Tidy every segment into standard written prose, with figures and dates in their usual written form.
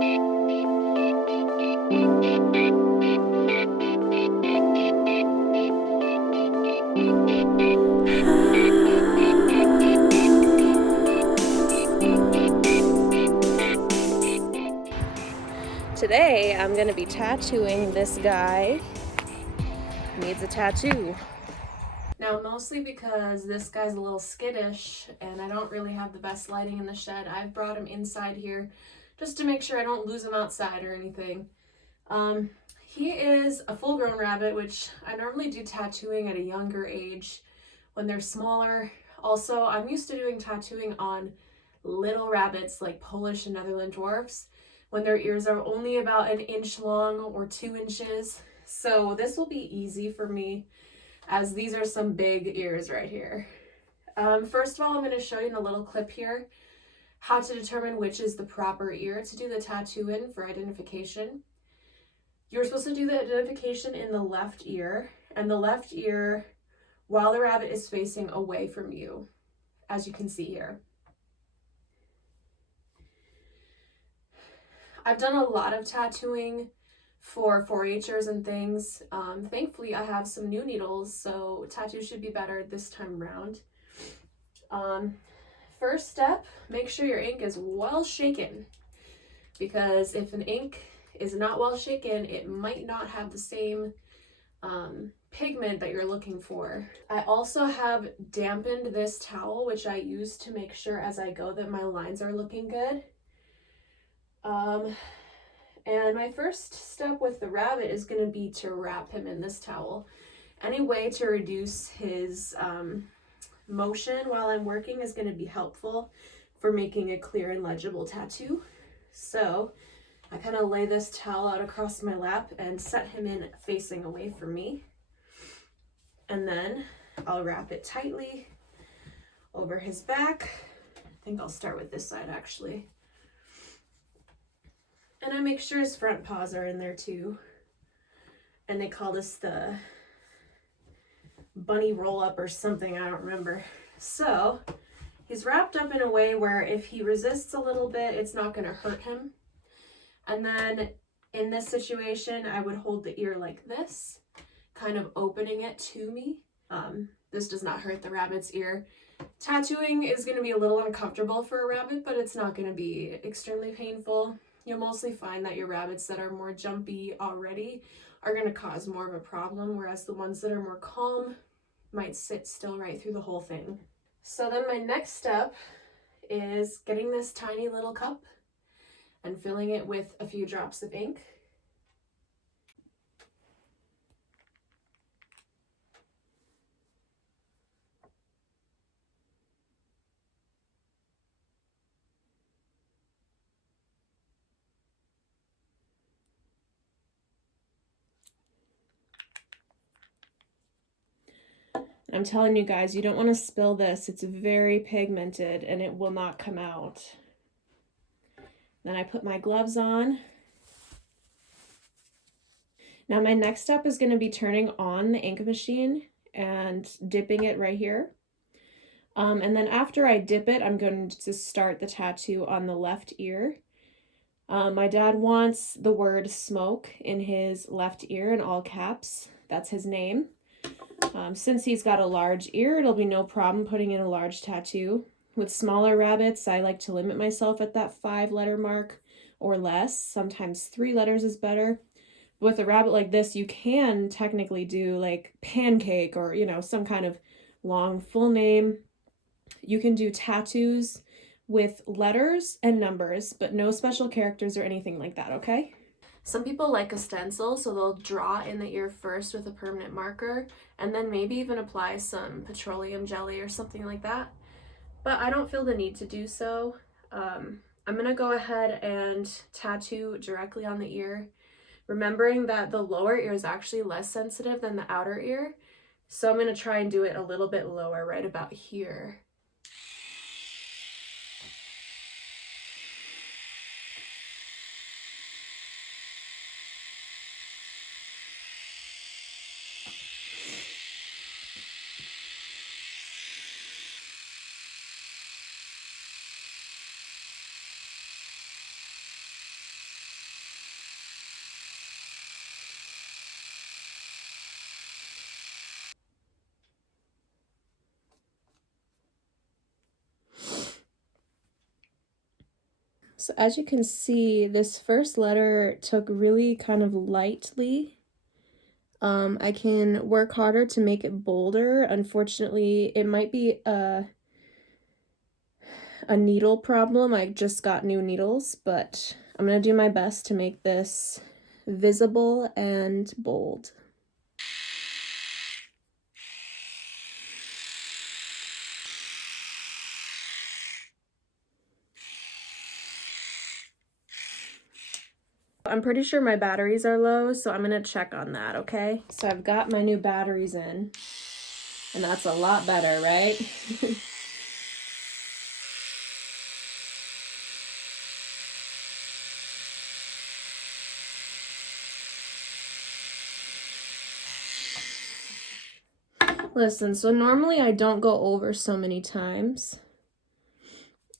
Today I'm gonna be tattooing this guy. Needs a tattoo. Now, mostly because this guy's a little skittish and I don't really have the best lighting in the shed, I've brought him inside here just to make sure I don't lose him outside or anything. He is a full-grown rabbit, which I normally do tattooing at a younger age when they're smaller. Also, I'm used to doing tattooing on little rabbits like Polish and Netherland dwarfs when their ears are only about 1 inch long or 2 inches. So this will be easy for me as these are some big ears right here. First of all, I'm going to show you in a little clip here how to determine which is the proper ear to do the tattoo in for identification. You're supposed to do the identification in the left ear, and the left ear while the rabbit is facing away from you, as you can see here. I've done a lot of tattooing for 4-Hers and things. Thankfully, I have some new needles, so tattoo should be better this time around. First step, make sure your ink is well shaken, because if an ink is not well shaken, it might not have the same pigment that you're looking for. I also have dampened this towel, which I use to make sure as I go that my lines are looking good. And my first step with the rabbit is going to be to wrap him in this towel. Any way to reduce his motion while I'm working is going to be helpful for making a clear and legible tattoo. So I kind of lay this towel out across my lap and set him in facing away from me. And then I'll wrap it tightly over his back. I think I'll start with this side actually. And I make sure his front paws are in there too. And they call this the bunny roll up or something, I don't remember. So he's wrapped up in a way where if he resists a little bit, it's not going to hurt him. And then in this situation, I would hold the ear like this, kind of opening it to me. This does not hurt the rabbit's ear. Tattooing is going to be a little uncomfortable for a rabbit, but it's not going to be extremely painful. You'll mostly find that your rabbits that are more jumpy already are going to cause more of a problem, whereas the ones that are more calm might sit still right through the whole thing. So then my next step is getting this tiny little cup and filling it with a few drops of ink. I'm telling you guys, you don't want to spill this. It's very pigmented and it will not come out. Then I put my gloves on. Now my next step is going to be turning on the ink machine and dipping it right here. And then after I dip it, I'm going to start the tattoo on the left ear. My dad wants the word smoke in his left ear in all caps. That's his name. Since he's got a large ear, it'll be no problem putting in a large tattoo. With smaller rabbits, I like to limit myself at that 5-letter mark or less. Sometimes 3 letters is better. With a rabbit like this, you can technically do like pancake or, you know, some kind of long full name. You can do tattoos with letters and numbers, but no special characters or anything like that, okay? Some people like a stencil, so they'll draw in the ear first with a permanent marker and then maybe even apply some petroleum jelly or something like that. But I don't feel the need to do so. I'm gonna go ahead and tattoo directly on the ear, remembering that the lower ear is actually less sensitive than the outer ear. So I'm gonna try and do it a little bit lower, right about here. So as you can see, this first letter took really kind of lightly. I can work harder to make it bolder. Unfortunately, it might be a needle problem. I just got new needles, but I'm gonna do my best to make this visible and bold. I'm pretty sure my batteries are low, so I'm gonna check on that, okay? So I've got my new batteries in, and that's a lot better, right? Listen, so normally I don't go over so many times.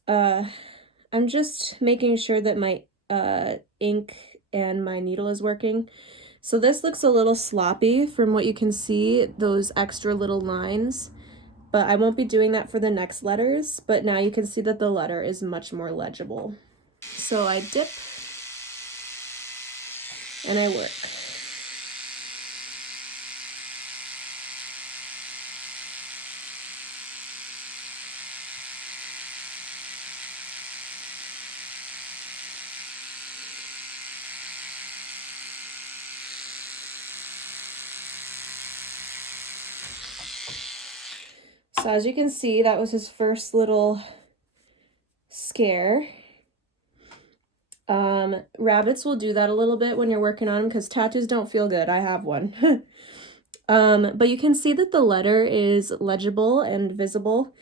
I'm just making sure that my ink and my needle is working. So this looks a little sloppy from what you can see, those extra little lines, but I won't be doing that for the next letters, but now you can see that the letter is much more legible. So I dip and I work. So as you can see, that was his first little scare. Rabbits will do that a little bit when you're working on them because tattoos don't feel good. I have one. But you can see that the letter is legible and visible,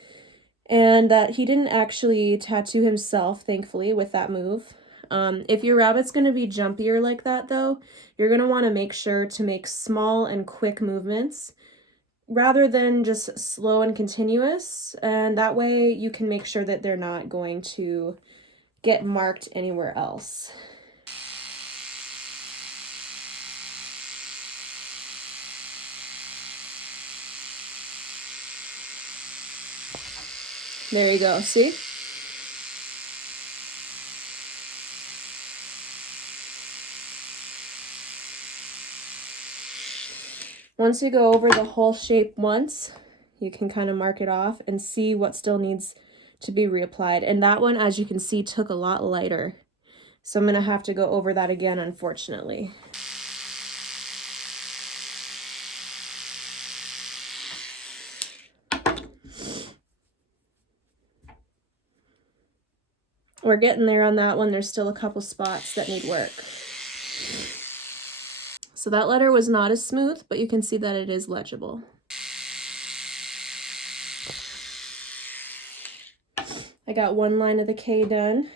and that he didn't actually tattoo himself, thankfully, with that move. If your rabbit's going to be jumpier like that, though, you're going to want to make sure to make small and quick movements rather than just slow and continuous, and that way you can make sure that they're not going to get marked anywhere else. There you go, see? Once you go over the whole shape once, you can kind of mark it off and see what still needs to be reapplied. And that one, as you can see, took a lot lighter. So I'm gonna have to go over that again, unfortunately. We're getting there on that one. There's still a couple spots that need work. So that letter was not as smooth, but you can see that it is legible. I got one line of the K done,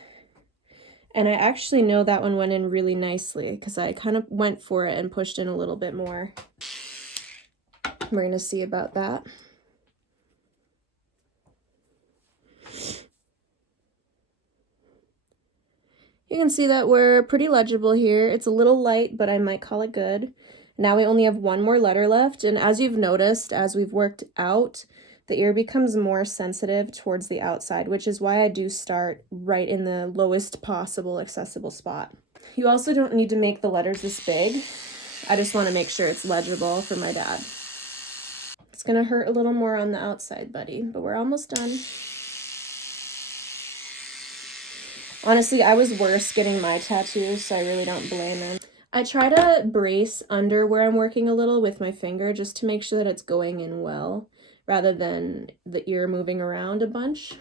and I actually know that one went in really nicely because I kind of went for it and pushed in a little bit more. We're gonna see about that. You can see that we're pretty legible here. It's a little light, but I might call it good. Now we only have one more letter left, and as you've noticed, as we've worked out, the ear becomes more sensitive towards the outside, which is why I do start right in the lowest possible accessible spot. You also don't need to make the letters this big. I just want to make sure it's legible for my dad. It's gonna hurt a little more on the outside, buddy, but we're almost done. Honestly, I was worse getting my tattoos, so I really don't blame him. I try to brace under where I'm working a little with my finger just to make sure that it's going in well, rather than the ear moving around a bunch.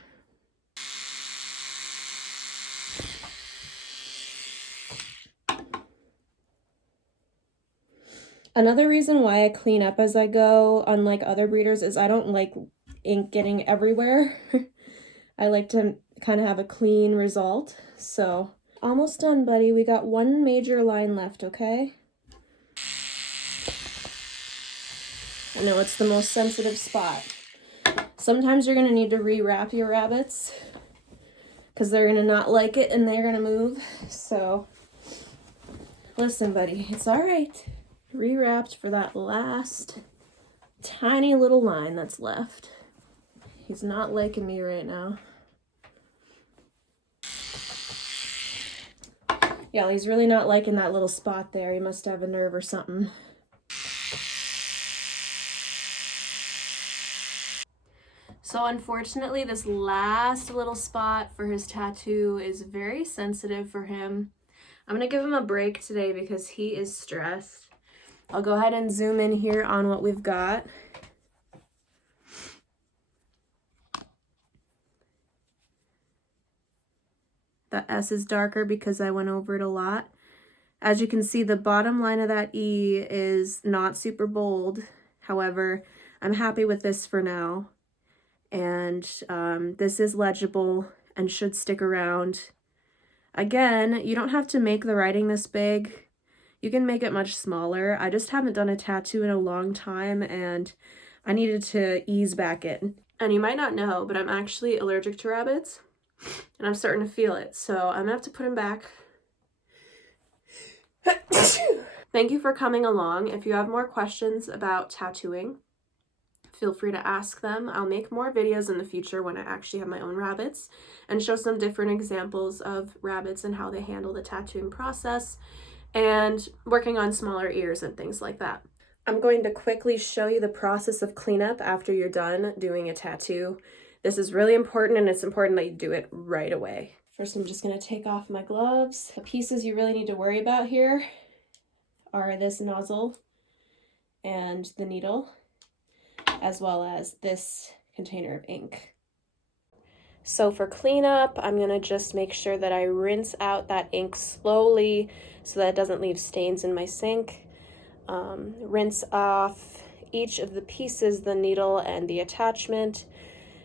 Another reason why I clean up as I go, unlike other breeders, is I don't like ink getting everywhere. I like to kind of have a clean result. So almost done, buddy. We got one major line left, okay? I know it's the most sensitive spot. Sometimes you're gonna need to rewrap your rabbits because they're gonna not like it and they're gonna move. So listen, buddy, it's all right. Rewrapped for that last tiny little line that's left. He's not liking me right now. Yeah, he's really not liking that little spot there. He must have a nerve or something. So unfortunately, this last little spot for his tattoo is very sensitive for him. I'm gonna give him a break today because he is stressed. I'll go ahead and zoom in here on what we've got. The S is darker because I went over it a lot. As you can see, the bottom line of that E is not super bold. However, I'm happy with this for now. And this is legible and should stick around. Again, you don't have to make the writing this big. You can make it much smaller. I just haven't done a tattoo in a long time and I needed to ease back in. And you might not know, but I'm actually allergic to rabbits and I'm starting to feel it. So I'm gonna have to put him back. Thank you for coming along. If you have more questions about tattooing, feel free to ask them. I'll make more videos in the future when I actually have my own rabbits and show some different examples of rabbits and how they handle the tattooing process and working on smaller ears and things like that. I'm going to quickly show you the process of cleanup after you're done doing a tattoo. This is really important and it's important that you do it right away. First, I'm just going to take off my gloves. The pieces you really need to worry about here are this nozzle and the needle, as well as this container of ink. So for cleanup, I'm gonna just make sure that I rinse out that ink slowly so that it doesn't leave stains in my sink. Rinse off each of the pieces, the needle and the attachment,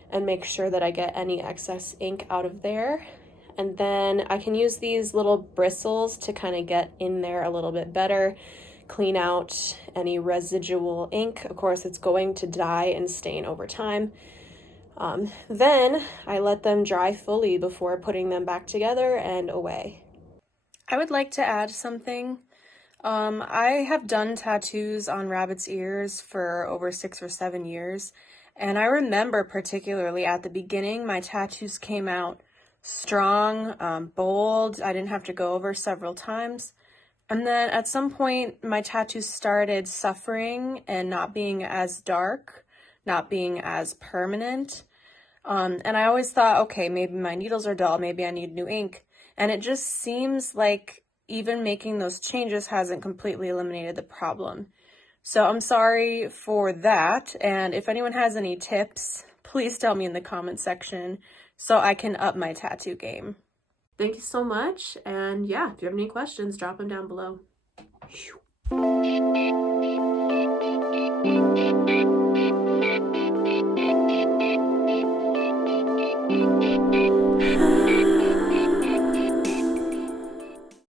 and make sure that I get any excess ink out of there. And then I can use these little bristles to kind of get in there a little bit better, clean out any residual ink. Of course, it's going to dye and stain over time. Then I let them dry fully before putting them back together and away. I would like to add something. I have done tattoos on rabbit's ears for over 6 or 7 years, and I remember particularly at the beginning, my tattoos came out strong, bold. I didn't have to go over several times. And then at some point, my tattoos started suffering and not being as dark, not being as permanent. And I always thought, okay, maybe my needles are dull, maybe I need new ink. And it just seems like even making those changes hasn't completely eliminated the problem. So I'm sorry for that. And if anyone has any tips, please tell me in the comment section so I can up my tattoo game. Thank you so much. And yeah, if you have any questions, drop them down below.